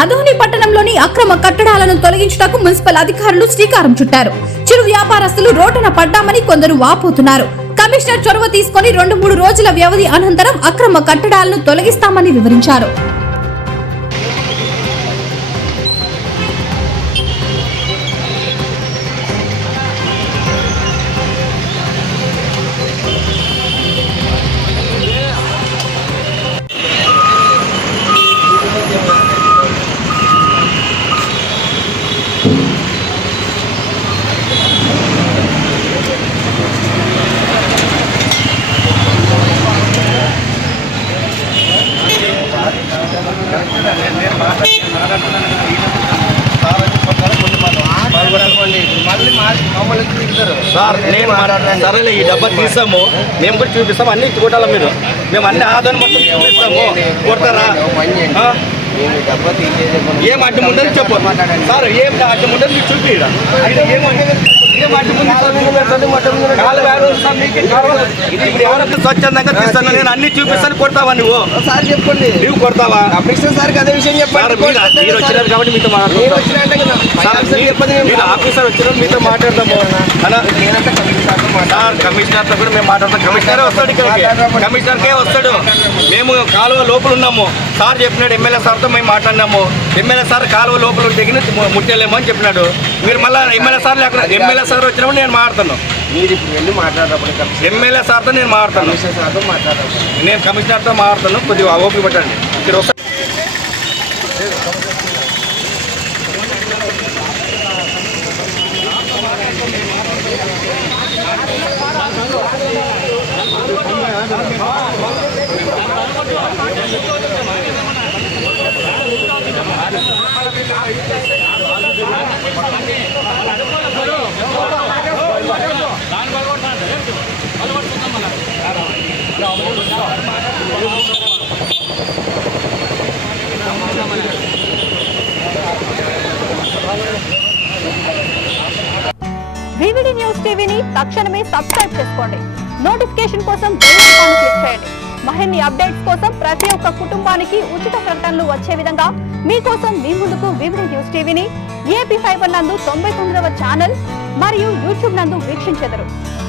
ఆదోని పట్టణంలోని అక్రమ కట్టడాలను తొలగించుటకు మున్సిపల్ అధికారులు శ్రీకారం చుట్టారు. చిరు వ్యాపారస్తులు రోడ్డున పడ్డామని కొందరు వాపోతున్నారు. కమిషనర్ చొరవ తీసుకుని 2-3 రోజుల వ్యవధి అనంతరం అక్రమ కట్టడాలను తొలగిస్తామని వివరించారు. సరేలే ఈ డబ్బా తీసాము, మేము కూడా చూపిస్తాము. అన్ని కొట్టాల మీరు, మేము అన్ని ఆదాయం మొత్తం చూపిస్తాము. కొడతారా? ఏం అడ్డం ఉంటుంది చెప్పు సార్, ఏం అడ్డం ఉంటుంది మీకు చూపి. స్వచ్ఛందంగా తీస్తాను, నేను అన్ని చూపిస్తాను. కొడతావా నువ్వు? సార్ చెప్పండి, నువ్వు కొడతావా? కమిషనర్ సార్ అదే విషయం చెప్పండి. మీరు వచ్చినారు కాబట్టి మీతో మీరు ఆఫీసర్ వచ్చిన మీతో మాట్లాడతాము. కమిషనర్తో కూడా మేము మాట్లాడతాం. కమిషనరే వస్తాడు, ఇక్కడికి కమిషనర్కే వస్తాడు. మేము కాలువ లోపల ఉన్నాము. సార్ చెప్పినాడు, ఎమ్మెల్యే సార్తో మేము మాట్లాడినాము. ఎమ్మెల్యే సార్ కాలువ లోపల ఉంటే ముట్టలేము అని చెప్పినాడు. మీరు మళ్ళీ ఎమ్మెల్యే సార్ లేకుండా ఎమ్మెల్యే సార్ వచ్చినప్పుడు నేను మాట్లాడతాను. మీరు ఇప్పుడు వెళ్ళి మాట్లాడేటప్పుడు ఎమ్మెల్యే సార్తో నేను మాట్లాడతాను. నేను కమిషనర్తో మాట్లాడతాను. కొద్దిగా ఓపిక పట్టండి. ఇక్కడ వస్తాను. వివిడి న్యూస్ టీవీని తక్షణమే సబ్స్క్రైబ్ చేసుకోండి. నోటిఫికేషన్ కోసం బెల్ ఐకాన్ క్లిక్ చేయండి. మరిన్ని అప్డేట్స్ కోసం ప్రతి ఒక్క కుటుంబానికి ఉచిత ప్రకటనలు వచ్చే విధంగా మీకోసం మీ ముందుకు వివిడి న్యూస్ టీవీని AP5 నందు 99వ ఛానల్ మరియు యూట్యూబ్ నందు వీక్షించెదరు.